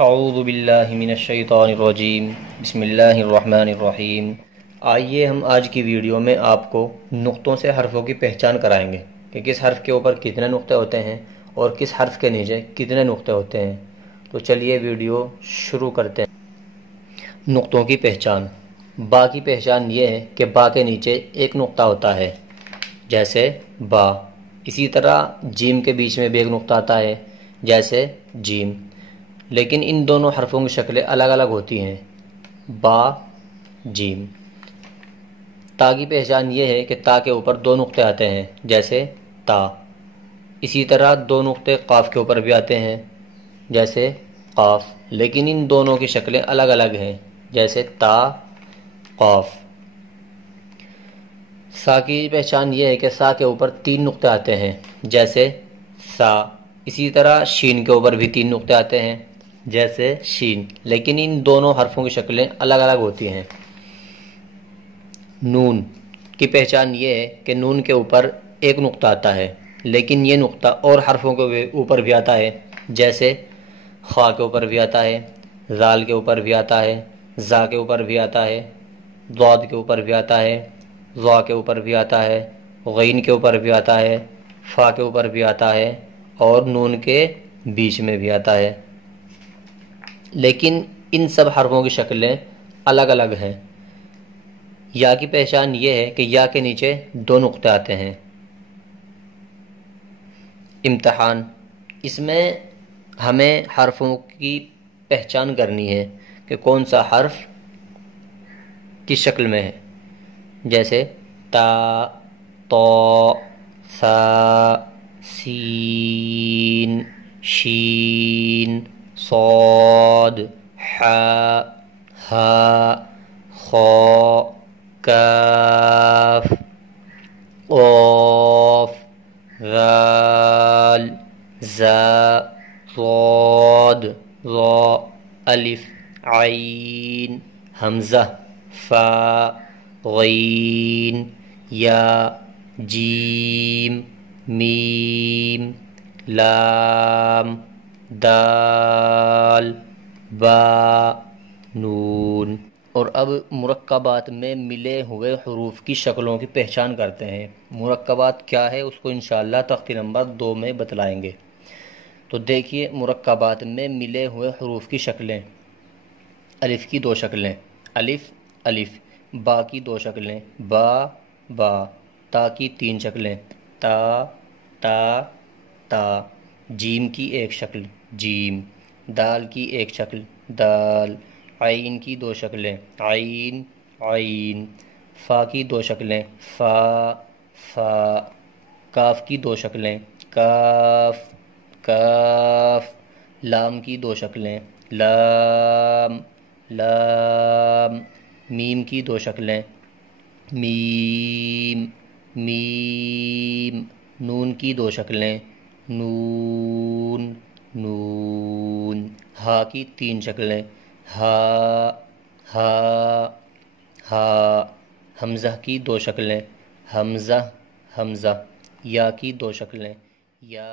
اعوذ باللہ من الشیطان الرجیم بسم اللہ الرحمن الرحیم۔ آئیے ہم آج کی ویڈیو میں آپ کو نقطوں سے حرفوں کی پہچان کرائیں گے کہ کس حرف کے اوپر کتنے نقطے ہوتے ہیں اور کس حرف کے نیچے کتنے نقطے ہوتے ہیں۔ تو چلیے ویڈیو شروع کرتے ہیں۔ نقطوں کی پہچان۔ با کی پہچان یہ ہے کہ با کے نیچے ایک نقطہ ہوتا ہے جیسے با، اسی طرح جیم کے بیچ میں بھی ایک نقطہ آتا ہے جیسے جیم، لیکن ان دونوں حرفوں کی شکلیں الگ الگ ہوتی ہیں، با جیم۔ تا کی پہچان یہ ہے کہ تا کے اوپر دو نقطے آتے ہیں جیسے تا، اسی طرح دو نقطے قاف کے اوپر بھی آتے ہیں جیسے قاف، لیکن ان دونوں کی شکلیں الگ الگ ہیں جیسے تا قاف۔ سا کی پہچان یہ ہے کہ سا کے اوپر تین نقطے آتے ہیں جیسے سا، اسی طرح شین کے اوپر بھی تین نقطے آتے ہیں جیسے شین، لیکن ان دونوں حرفوں کی شکلیں الگ الگ ہوتی ہیں۔ نون کی پہچان یہ ہے کہ نون کے اوپر ایک نقطہ آتا ہے، لیکن یہ نقطہ اور حرفوں کے اوپر بھی آتا ہے جیسے خا کے اوپر بھی آتا ہے، زال کے اوپر بھی آتا ہے، زا کے اوپر بھی آتا ہے، ضاد کے اوپر بھی آتا ہے، ظا کے اوپر بھی آتا ہے، غین کے اوپر بھی آتا ہے، فا کے اوپر بھی آتا ہے اور نون کے بیچ میں بھی آتا ہے، لیکن ان سب حرفوں کی شکلیں الگ الگ ہیں۔ یا کی پہچان یہ ہے کہ یا کے نیچے دو نقطے آتے ہیں۔ امتحان۔ اس میں ہمیں حرفوں کی پہچان کرنی ہے کہ کون سا حرف کس شکل میں ہے، جیسے تا، تو، سا، سین، شین، صاد، حا، ہا، خا، کاف، قاف، غال، زا، صاد، ظا، الف، عین، حمزہ، فا، غین، یا، جیم، میم، لام، دال، با، نون۔ اور اب مرکبات میں ملے ہوئے حروف کی شکلوں کی پہچان کرتے ہیں۔ مرکبات کیا ہے اس کو انشاءاللہ تختی نمبر 2 میں بتلائیں گے۔ تو دیکھیے مرکبات میں ملے ہوئے حروف کی شکلیں۔ الف کی دو شکلیں، الف الف۔ با کی دو شکلیں، با با۔ تا کی تین شکلیں، تا تا تا۔ جیم کی ایک شکل، جیم۔ دال کی ایک شکل، دال۔ عین کی دو شکلیں، عین عین۔ فا کی دو شکلیں، فا فا۔ کاف کی دو شکلیں، کاف کاف۔ لام کی دو شکلیں، لام لام۔ میم کی دو شکلیں، میم میم۔ نون کی دو شکلیں، نون نون۔ ہا کی تین شکلیں، ہا ہا ہا۔ حمزہ کی دو شکلیں، حمزہ حمزہ۔ یا کی دو شکلیں، یا